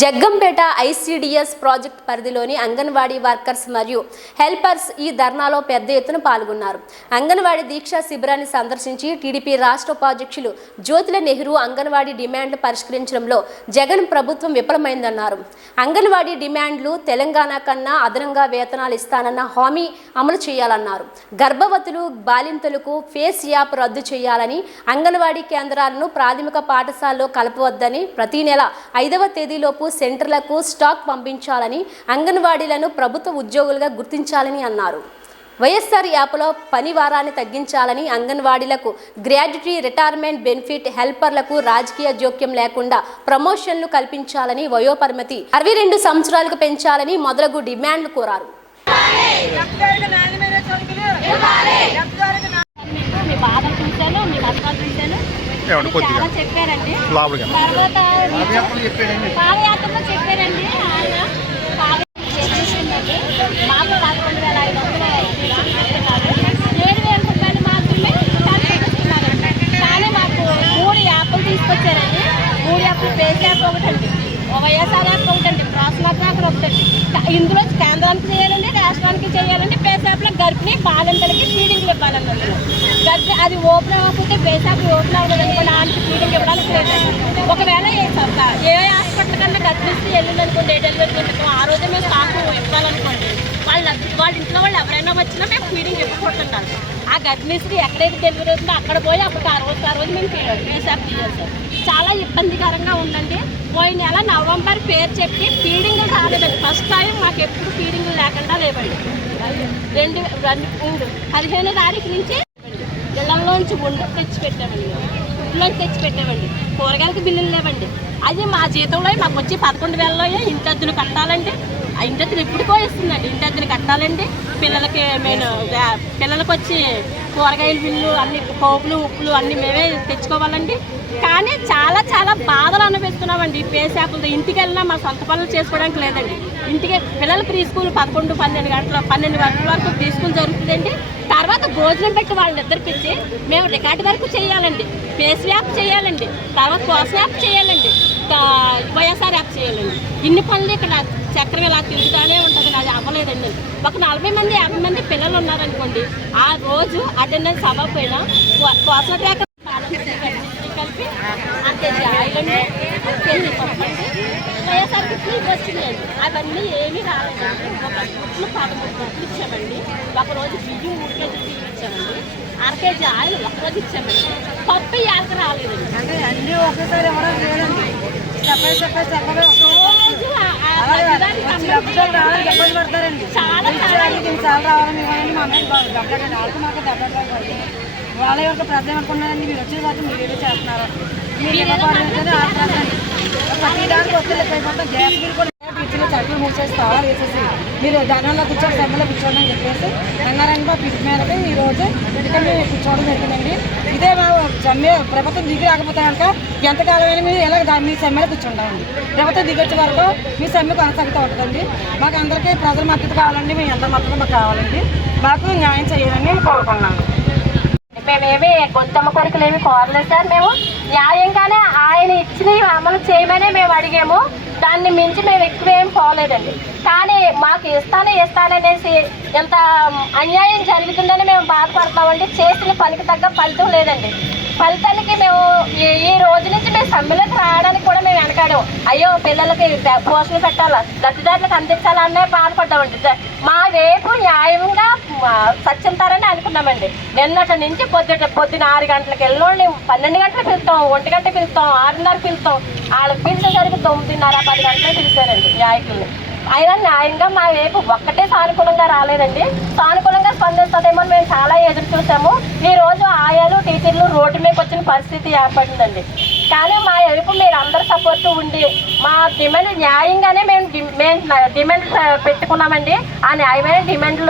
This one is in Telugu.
జగ్గంపేట ఐసీడీఎస్ ప్రాజెక్ట్ పరిధిలోని అంగన్వాడీ వర్కర్స్ మరియు హెల్పర్స్ ఈ ధర్నాలో పెద్ద ఎత్తున పాల్గొన్నారు. అంగన్వాడీ దీక్షా శిబిరాన్ని సందర్శించి టీడీపీ రాష్ట్ర ఉపాధ్యక్షులు జ్యోతుల నెహ్రూ అంగన్వాడీ డిమాండ్లు పరిష్కరించడంలో జగన్ ప్రభుత్వం విఫలమైందన్నారు. అంగన్వాడీ డిమాండ్లు తెలంగాణ కన్నా అదనంగా వేతనాలు ఇస్తానన్న హామీ అమలు చేయాలన్నారు. గర్భవతులు బాలింతలకు ఫేస్ యాప్ రద్దు చేయాలని, అంగన్వాడీ కేంద్రాలను ప్రాథమిక పాఠశాలలో కలపవద్దని, ప్రతి నెల 5వ తేదీలోపు సెంటర్లకు స్టాక్ పంపించాలని, అంగన్వాడీలను ప్రభుత్వ ఉద్యోగులుగా గుర్తించాలని అన్నారు. వైఎస్ఆర్ యాప్లో పని వారాన్ని తగ్గించాలని, అంగన్వాడీలకు గ్రాడ్యుటీ రిటైర్మెంట్ బెనిఫిట్, హెల్పర్లకు రాజకీయ జోక్యం లేకుండా ప్రమోషన్లు కల్పించాలని, వయోపరిమితి 62 సంవత్సరాలకు పెంచాలని మొదలగు డిమాండ్లు కోరారు. చాలా చెప్పారండి. తర్వాత పాదయాత్రలో చెప్పారండి. ఆయన మాకు 11,500 7,000 రూపాయలు మాత్రమే చూపిస్తున్నారండి. కానీ మాకు 3 యాప్లు తీసుకొచ్చారండి. 3 యాప్లు పేస్ యాప్ ఒకటండి, వైఎస్ఆర్ యాప్ ఒకటండి, ప్రాసన ట్రాకర్ ఒకటండి. ఇందులో కేంద్రానికి చేయాలండి, రాష్ట్రానికి చేయాలండి. పేస్ యాప్లో గర్భిణీ బాలింతలకి ఫీడింగ్లు ఇవ్వాలన్నది. గర్భిణీ అది ఓపెన్ అవ్వకపోతే పేస్ యాప్ ఓపెన్ అవ్వదండి. దానికి ఫీడింగ్ ఇవ్వడానికి లేదండి. ఒకవేళ ఏ హాస్పిటల్ కన్నా గర్భిణీ వెళ్ళిందనుకోండి, డెలివరీ చేస్తాం, ఆ రోజే మేము స్టాక్ ఇవ్వాలనుకోండి, వాళ్ళ ఇంట్లో వాళ్ళు ఎవరైనా వచ్చినా మేము ఫీడింగ్ ఇవ్వకూడదండి. ఆ గర్భిణీకి ఎక్కడైతే డెలివరీ అవుతుందో అక్కడ పోయి అప్పుడు ఆ రోజు మేము పేస్ యాప్ తీయాలి సార్. చాలా ఇబ్బందికరంగా ఉందండి. పోయిన నెల నవంబర్ పేరు చెప్పి ఫీడింగ్ రాలేదండి. ఫస్ట్ టైం మాకు ఎప్పుడు ఫీడింగ్ లేకుండా లేవండి. 15వ తారీఖు నుంచి ఇళ్లలోంచి వండు తెచ్చిపెట్టామండి, ఇంట్లోంచి తెచ్చిపెట్టామండి. కూరగాయలకి బిల్లులు లేవండి. అది మా జీతంలో మాకు వచ్చి 11,000లో ఇంటి అద్దెలు కట్టాలండి. ఆ ఇంటి అద్దెలు ఎప్పుడు పోయిస్తుందండి. ఇంటి అద్దెలు కట్టాలండి. పిల్లలకి వచ్చి కూరగాయల బిల్లు అన్ని, పోపులు ఉప్పులు అన్నీ మేమే తెచ్చుకోవాలండి. కానీ చాలా చాలా బాధలు అనిపిస్తున్నామండి. ఈ పేస్ యాప్లతో ఇంటికి వెళ్ళినా మా సొంత పనులు చేసుకోవడానికి లేదండి. ఇంటికి పిల్లలు ప్రీ స్కూల్ 11-12 గంటల వరకు ప్రీ స్కూల్ జరుగుతుందండి. తర్వాత భోజనం పెట్టి వాళ్ళని నిద్రపించి మేము రికార్డు వరకు చేయాలండి. పేస్ యాప్ చేయాలండి, తర్వాత కోస్ యాప్ చేయాలండి, వైఎస్ఆర్ యాప్ చేయాలండి. ఇన్ని పనులు ఇక్కడ చక్రం ఇలా తిరుగుతూనే ఉంటుంది. అది అవ్వలేదండి. ఒక 40 మంది 50 మంది పిల్లలు ఉన్నారనుకోండి, ఆ రోజు అటెండెన్స్ అవ్వకపోయినా కోస ట్రాక్ కలిపి అంతేజీ ఆయిల్ అండి, అంతేజీ పప్పండి, వైఎస్ఆర్కి ఫీజు వచ్చిందండి. అవన్నీ ఏమీ రాలేదండి. ఒక గుడ్లు 13 గుడ్లు ఇచ్చామండి. ఒకరోజు బియ్యం 3 కేజీలు బియ్యం ఇచ్చామండి. 1/2 కేజీ ఆయిల్ ఒకరోజు ఇచ్చామండి. పప్పు యాలకు రాలేదండి. అంటే అన్నీ ఒకేసారి ఇవ్వడం లేదండి. రోజు ఇబ్బంది పడతారండి. చాలా రావాలని ఇవ్వాలని మా మీద దెబ్బలాడండి. వాళ్ళకి మాకు దెబ్బలాడడానికి పడుతుంది. వాళ్ళ యొక్క ప్రజలు ఏమనుకున్నారండి, మీరు వచ్చే వరకు మీరు ఏదో చేస్తున్నారు, మీరు ఆడుతున్నారండి. ప్రతి దానికి వస్తే అయిపోతాం. గ్యాస్ బిల్ కూడా ఇచ్చిన చట్లు మూసేసి తాళాలు వేసేసి మీరు ధనంలో కూర్చోండి, సభలో కూర్చోండి అని చెప్పేసి అన్నారండి. మా పిచ్చి మేరకు ఈరోజు ఇక్కడ మేము కూర్చోవడం జరిగిందండి. ఇదే మా సమ్మె ప్రభుత్వం దిగి రాకపోతే కనుక ఎంతకాలమైనా మీరు ఎలా మీ సమ్మెలో కూర్చుంటామండి. ప్రభుత్వం దిగొచ్చే వరకు మీ సమ్మె కొనసాగుతూ ఉంటుందండి. మాకు అందరికీ ప్రజల మద్దతు కావాలండి. మీ అందరి మద్దతు మాకు కావాలండి. మాకు న్యాయం చేయాలని మేము కోరుకున్నాము. మేమేమి గొంతమ్మ కొరకులు ఏమి కోరలేదు సార్. మేము న్యాయంగానే ఆయన ఇచ్చినవి అమలు చేయమనే మేము అడిగాము. దాన్ని మించి మేము ఎక్కువ ఏం పోలేదండి. కానీ మాకు ఇస్తాననేసి ఎంత అన్యాయం జరుగుతుందని మేము బాధపడతామండి. చేసిన పనికి తగ్గ ఫలితం లేదండి. ఫలితానికి మేము ఈ రోజు నుంచి మేము సమ్మెలకు రావడానికి కూడా మేము వెనకాడాము. అయ్యో పిల్లలకి పోషణ పెట్టాలా, లబ్ధిదారులకు అందించాలనే బాధపడ్డామండి. మా వైపు న్యాయంగా సత్యంతారని అనుకున్నామండి. నిన్నటి నుంచి పొద్దున 6 గంటలకు వెళ్ళోళ్ళని 12 గంటలకు పిలుస్తాం, 1 గంట పిలుస్తాం, 6:30 పిలుస్తాం. వాళ్ళకి పిలిచేసరికి 9:30, 10 గంటలే పిలిచారండి నాయకుల్ని. అయినా న్యాయంగా మా వైపు ఒక్కటే సానుకూలంగా రాలేదండి. సానుకూలంగా స్పందిస్తుందేమో మేము చాలా ఎదురు చూసాము. ఈరోజు ఆయాలు టీచర్లు రోడ్డు మీదకి వచ్చిన పరిస్థితి ఏర్పడిందండి. కానీ మా వైపు మీరు అందరు సపోర్టు ఉండి మా డిమాండ్ న్యాయంగానే మేము డిమాండ్ పెట్టుకున్నామండి. ఆ న్యాయమైన డిమాండ్లు